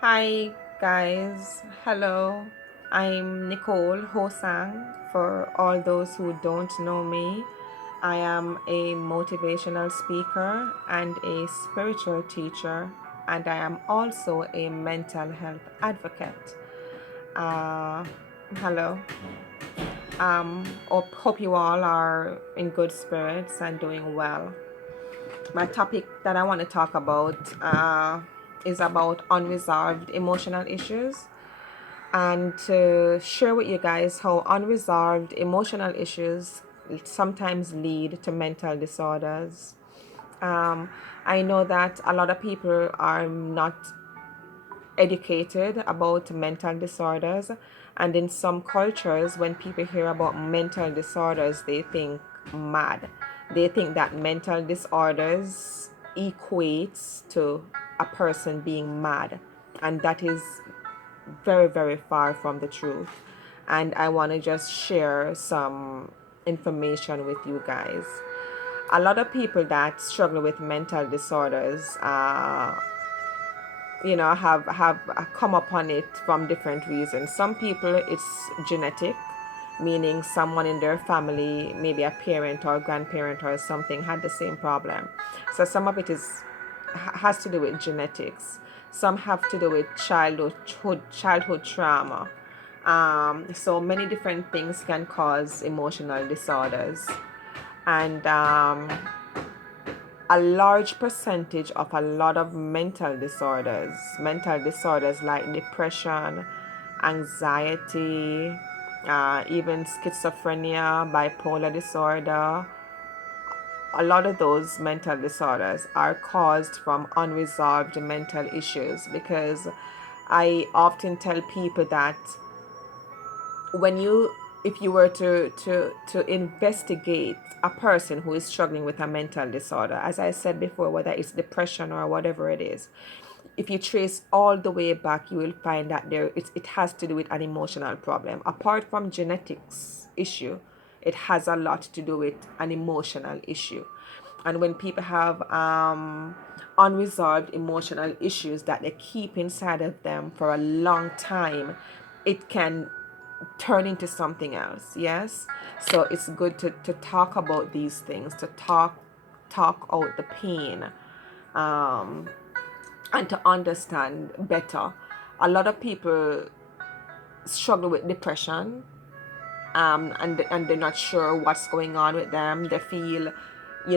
Hi guys, hello. I'm Nicole Hosang. For all those who don't know me, I am a motivational speaker and a spiritual teacher, and I am also a mental health advocate. Uh, Hello. Hope you all are in good spirits and doing well. My topic that I want to talk about is about unresolved emotional issues, and to share with you guys how unresolved emotional issues sometimes lead to mental disorders. Um, I know that a lot of people are not educated about mental disorders, and in some cultures, when people hear about mental disorders, they think mad. They think that mental disorders equates to a person being mad, and that is very, very far from the truth. And I want to just share some information with you guys. A lot of people that struggle with mental disorders, have come upon it from different reasons. Some people it's genetic, meaning someone in their family, maybe a parent or grandparent or something, had the same problem. So some of it has to do with genetics. Some have to do with childhood trauma. So many different things can cause emotional disorders, and a large percentage of a lot of mental disorders like depression, anxiety, even schizophrenia, bipolar disorder, a lot of those mental disorders are caused from unresolved mental issues. Because I often tell people that when you if you were to investigate a person who is struggling with a mental disorder, as I said before, whether it's depression or whatever it is, if you trace all the way back, you will find that it has to do with an emotional problem. Apart from genetics issue, it has a lot to do with an emotional issue. And when people have unresolved emotional issues that they keep inside of them for a long time, it can turn into something else. Yes, so it's good to talk about these things, to talk out the pain, um, and to understand better. A lot of people struggle with depression, and they're not sure what's going on with them. They feel,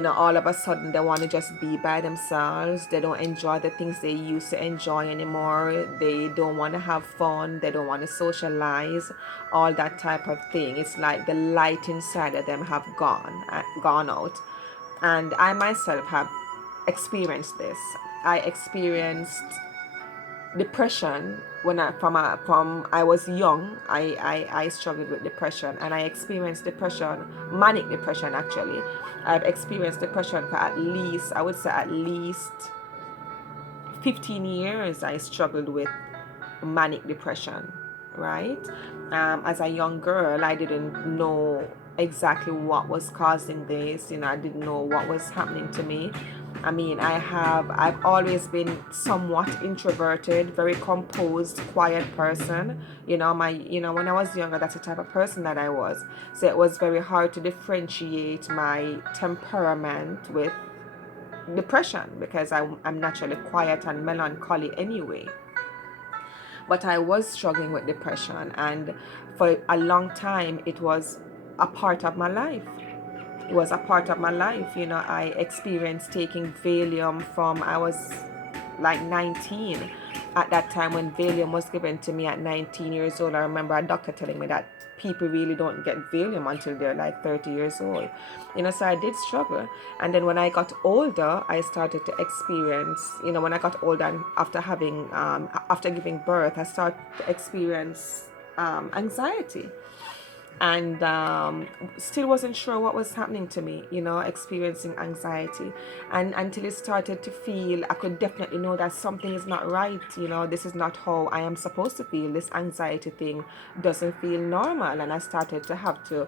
all of a sudden they want to just be by themselves. They don't enjoy the things they used to enjoy anymore. They don't want to have fun. They don't want to socialize, all that type of thing. It's like the light inside of them have gone out. And I myself have experienced this. I experienced depression when from I was young. I struggled with depression, and I experienced depression, manic depression actually. I've experienced depression for at least, I would say, at least 15 years. I struggled with manic depression, right? As a young girl, I didn't know exactly what was causing this. I didn't know what was happening to me. I mean, I've always been somewhat introverted, very composed, quiet person. When I was younger, that's the type of person that I was. So it was very hard to differentiate my temperament with depression, because I'm naturally quiet and melancholy anyway. But I was struggling with depression, and for a long time it was a part of my life. It was a part of my life. I experienced taking Valium from I was like 19. At that time, when Valium was given to me at 19 years old, I remember a doctor telling me that people really don't get Valium until they're like 30 years old. So I did struggle. And then when I got older, I started to experience, when I got older, and after giving birth, I started to experience anxiety, and still wasn't sure what was happening to me, experiencing anxiety. And until it started to feel, I could definitely know that something is not right. This is not how I am supposed to feel. This anxiety thing doesn't feel normal. And I started to have to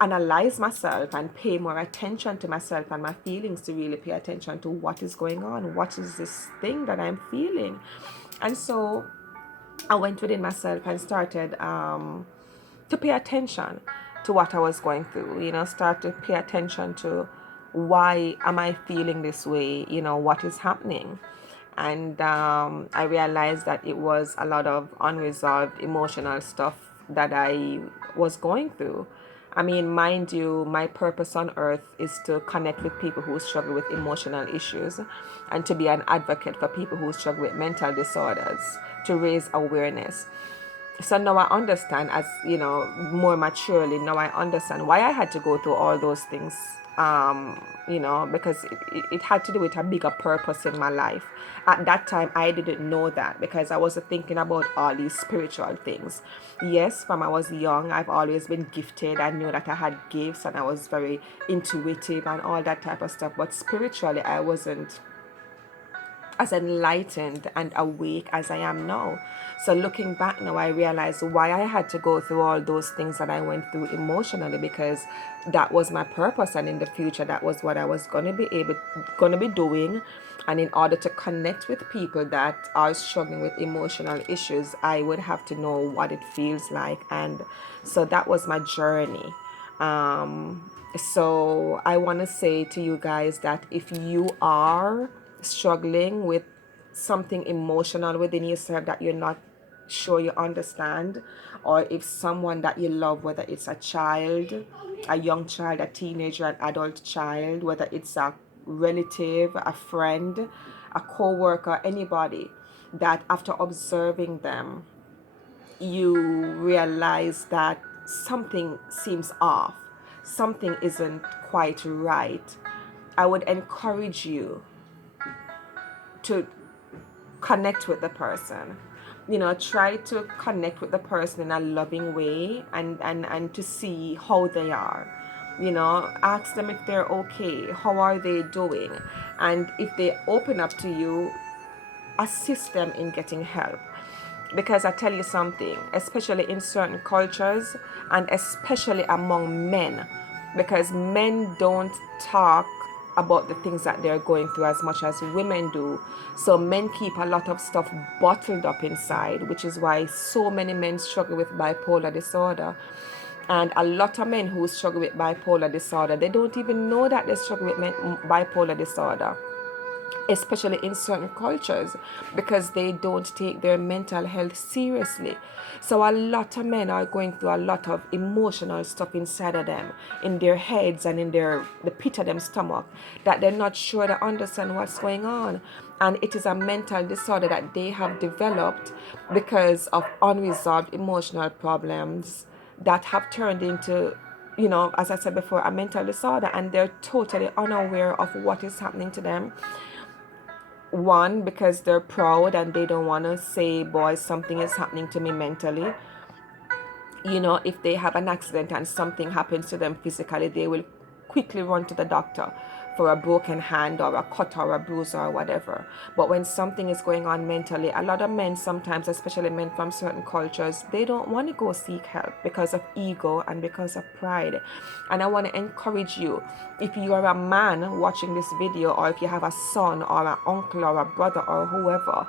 analyze myself and pay more attention to myself and my feelings, to really pay attention to what is going on. What is this thing that I'm feeling? And so I went within myself and started to pay attention to what I was going through, start to pay attention to why am I feeling this way, what is happening. And I realized that it was a lot of unresolved emotional stuff that I was going through. I mean, mind you, my purpose on earth is to connect with people who struggle with emotional issues and to be an advocate for people who struggle with mental disorders, to raise awareness. So now I understand, as more maturely, now I understand why I had to go through all those things, because it had to do with a bigger purpose in my life. At that time I didn't know that because I wasn't thinking about all these spiritual things. Yes, from I was young I've always been gifted. I knew that I had gifts and I was very intuitive and all that type of stuff, but spiritually I wasn't as enlightened and awake as I am now. So looking back now, I realize why I had to go through all those things that I went through emotionally, because that was my purpose, and in the future that was what I was going to be doing. And in order to connect with people that are struggling with emotional issues, I would have to know what it feels like. And so that was my journey. So I want to say to you guys that if you are struggling with something emotional within yourself that you're not sure you understand, or if someone that you love, whether it's a child, a young child, a teenager, an adult child, whether it's a relative, a friend, a co-worker, anybody, that after observing them you realize that something seems off, something isn't quite right, I would encourage you to connect with the person. Try to connect with the person in a loving way, and to see how they are. Ask them if they're okay, how are they doing, and if they open up to you, assist them in getting help. Because I tell you something, especially in certain cultures and especially among men, because men don't talk about the things that they're going through as much as women do. So men keep a lot of stuff bottled up inside, which is why so many men struggle with bipolar disorder. And a lot of men who struggle with bipolar disorder, they don't even know that they struggle with bipolar disorder, especially in certain cultures, because they don't take their mental health seriously. So a lot of men are going through a lot of emotional stuff inside of them, in their heads and in the pit of their stomach, that they're not sure they understand what's going on. And it is a mental disorder that they have developed because of unresolved emotional problems that have turned into, as I said before, a mental disorder, and they're totally unaware of what is happening to them. One, because they're proud and they don't want to say, boy, something is happening to me mentally. If they have an accident and something happens to them physically, they will quickly run to the doctor for a broken hand or a cut or a bruise or whatever. But when something is going on mentally, a lot of men sometimes, especially men from certain cultures, they don't want to go seek help because of ego and because of pride. And I want to encourage you, if you are a man watching this video, or if you have a son or an uncle or a brother or whoever,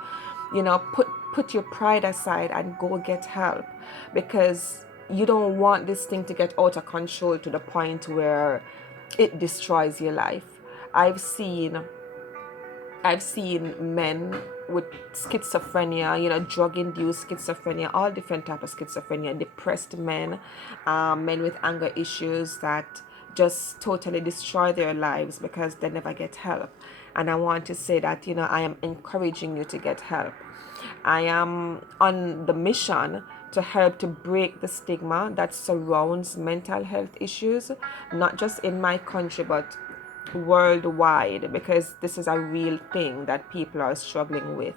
put your pride aside and go get help, because you don't want this thing to get out of control to the point where it destroys your life. I've seen men with schizophrenia, drug-induced schizophrenia, all different type of schizophrenia, depressed men, men with anger issues that just totally destroy their lives because they never get help. And I want to say that, I am encouraging you to get help. I am on the mission to help to break the stigma that surrounds mental health issues, not just in my country, but worldwide, because this is a real thing that people are struggling with.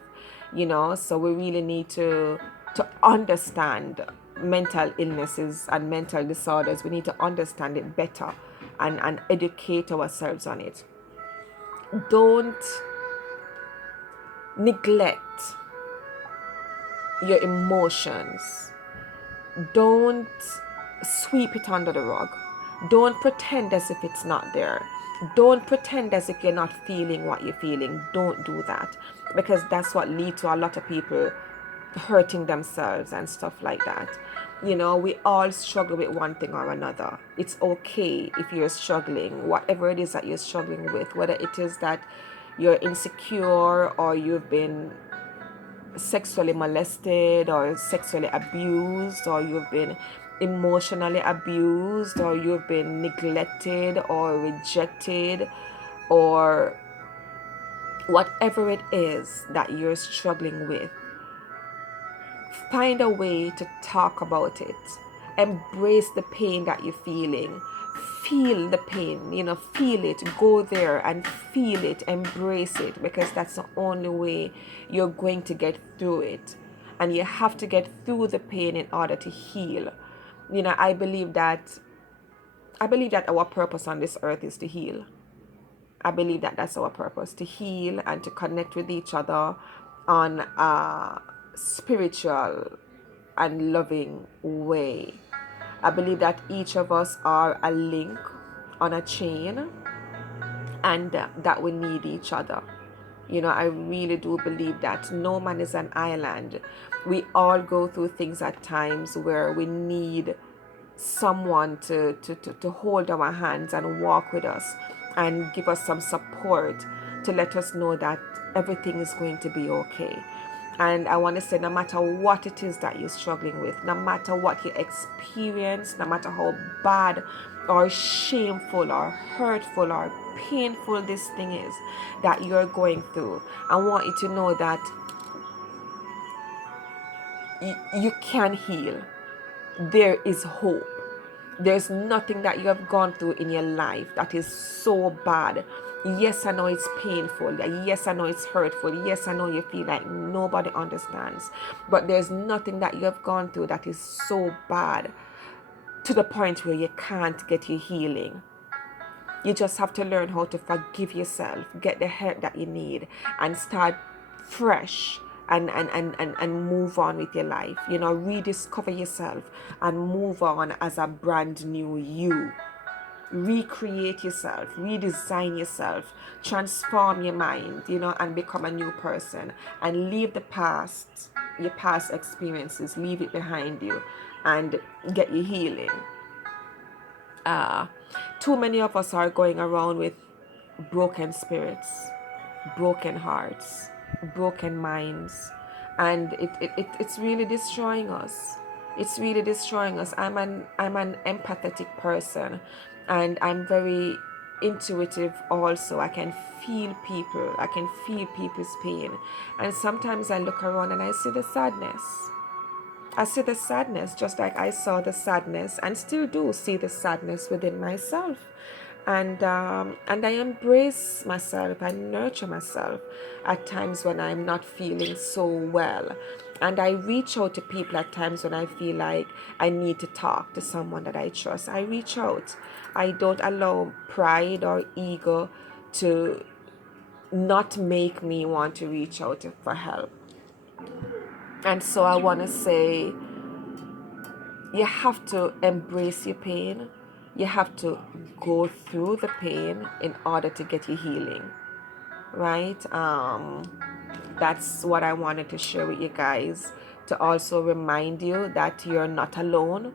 So we really need to understand mental illnesses and mental disorders. We need to understand it better and educate ourselves on it. Don't neglect your emotions. Don't sweep it under the rug. Don't pretend as if it's not there. Don't pretend as if you're not feeling what you're feeling. Don't do that, because that's what leads to a lot of people hurting themselves and stuff like that. We all struggle with one thing or another. It's okay if you're struggling, whatever it is that you're struggling with, whether it is that you're insecure, or you've been sexually molested or sexually abused, or you've been emotionally abused, or you've been neglected or rejected, or whatever it is that you're struggling with. Find a way to talk about it. Embrace the pain that you're feeling. Feel the pain, feel it. Go there and feel it. Embrace it, because that's the only way you're going to get through it. And you have to get through the pain in order to heal. I believe that our purpose on this earth is to heal. I believe that that's our purpose, to heal and to connect with each other on a spiritual and loving way. I believe that each of us are a link on a chain, and that we need each other. I really do believe that no man is an island. We all go through things at times where we need someone to hold our hands and walk with us and give us some support, to let us know that everything is going to be okay. And I want to say, no matter what it is that you're struggling with, no matter what you experience, no matter how bad or shameful or hurtful or painful this thing is that you're going through, I want you to know that you can heal. There is hope. There's nothing that you have gone through in your life that is so bad. Yes, I know it's painful. Yes, I know it's hurtful. Yes, I know you feel like nobody understands. But there's nothing that you have gone through that is so bad to the point where you can't get your healing. You just have to learn how to forgive yourself, get the help that you need, and start fresh and move on with your life. Rediscover yourself and move on as a brand new you. Recreate yourself, redesign yourself, transform your mind, and become a new person, and leave the past, your past experiences, leave it behind you, and get your healing. Too many of us are going around with broken spirits, broken hearts, broken minds, and it's really destroying us. It's really destroying us. I'm an empathetic person, and I'm very intuitive also. I can feel people. I can feel people's pain, and sometimes I look around and I see the sadness. I see the sadness, just like I saw the sadness and still do see the sadness within myself. And I embrace myself, I nurture myself at times when I'm not feeling so well. And I reach out to people at times when I feel like I need to talk to someone that I trust. I reach out. I don't allow pride or ego to not make me want to reach out for help. And so I want to say, you have to embrace your pain. You have to go through the pain in order to get your healing, right? That's what I wanted to share with you guys, to also remind you that you're not alone.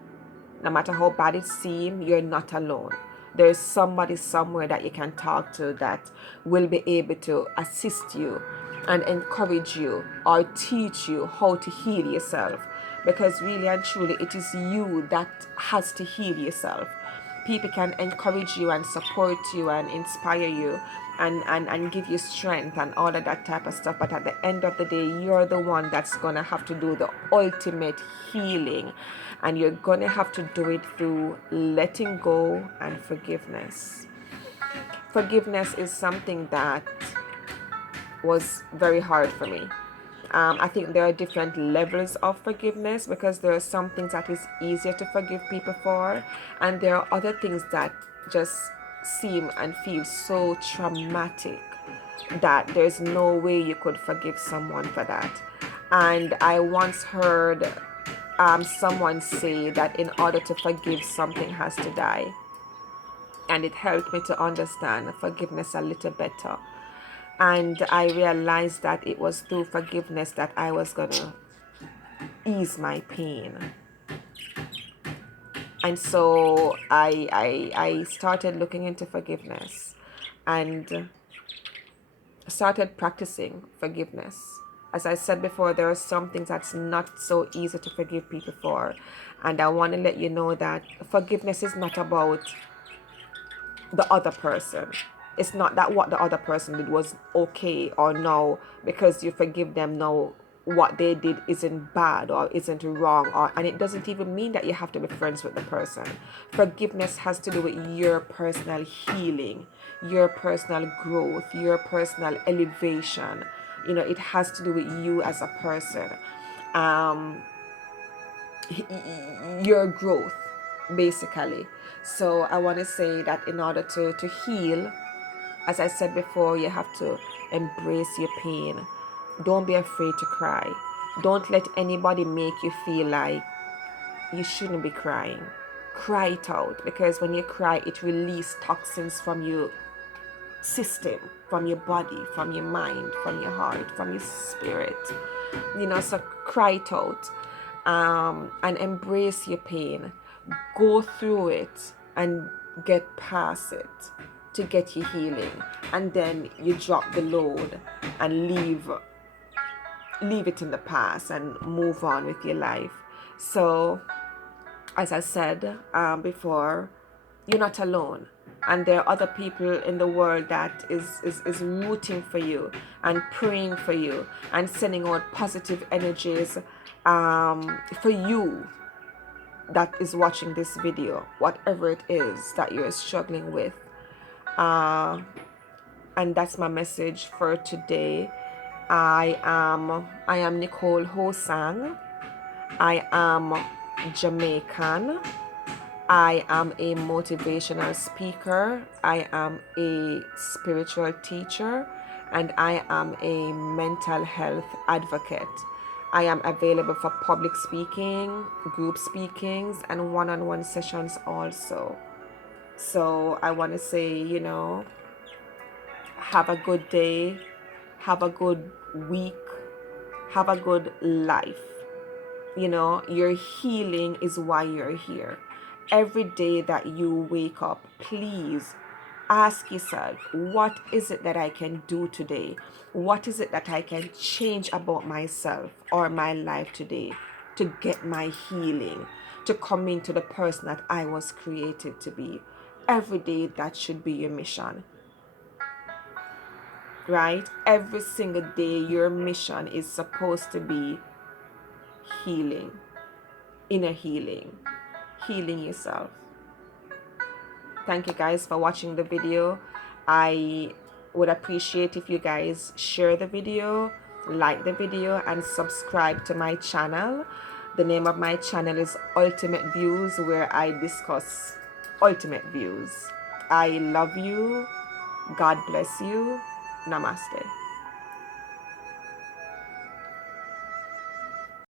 No matter how bad it seems, you're not alone. There's somebody somewhere that you can talk to that will be able to assist you and encourage you or teach you how to heal yourself. Because really and truly, it is you that has to heal yourself. People can encourage you and support you and inspire you and give you strength and all of that type of stuff. But at the end of the day, you're the one that's going to have to do the ultimate healing. And you're going to have to do it through letting go and forgiveness. Forgiveness is something that was very hard for me. I think there are different levels of forgiveness, because there are some things that is easier to forgive people for, and there are other things that just seem and feel so traumatic that there's no way you could forgive someone for that. And I once heard someone say that in order to forgive, something has to die. and it helped me to understand forgiveness a little better. And I realized that it was through forgiveness that I was gonna ease my pain. And so I started looking into forgiveness and started practicing forgiveness. As I said before, there are some things that's not so easy to forgive people for. And I want to let you know that forgiveness is not about the other person. It's not that what the other person did was okay or no, because you forgive them, no, what they did isn't bad or isn't wrong, or and it doesn't even mean that you have to be friends with the person. Forgiveness has to do with your personal healing, your personal growth, your personal elevation. It has to do with you as a person. um your growth, basically. So I want to say that in order to heal, as I said before, you have to embrace your pain. Don't be afraid to cry. Don't let anybody make you feel like you shouldn't be crying. Cry it out, because when you cry, it releases toxins from your system, from your body, from your mind, from your heart, from your spirit. So cry it out, and embrace your pain. Go through it and get past it to get your healing, and then you drop the load and leave it in the past and move on with your life. So, as I said before, you're not alone, and there are other people in the world that is rooting for you and praying for you and sending out positive energies for you that is watching this video, whatever it is that you're struggling with. And that's my message for today. I am Nicole Hosang. I am Jamaican. I am a motivational speaker. I am a spiritual teacher, and I am a mental health advocate. I am available for public speaking, group speakings, and one-on-one sessions also. So I want to say, have a good day, have a good week, have a good life. Your healing is why you're here. Every day that you wake up, please ask yourself, what is it that I can do today? What is it that I can change about myself or my life today to get my healing, to come into the person that I was created to be? Every day, that should be your mission, right? Every single day, your mission is supposed to be healing, inner healing, healing yourself. Thank you guys for watching the video. I would appreciate if you guys share the video, like the video, and subscribe to my channel. The name of my channel is Ultimate Views, where I discuss ultimate views. I love you. God bless you. Namaste.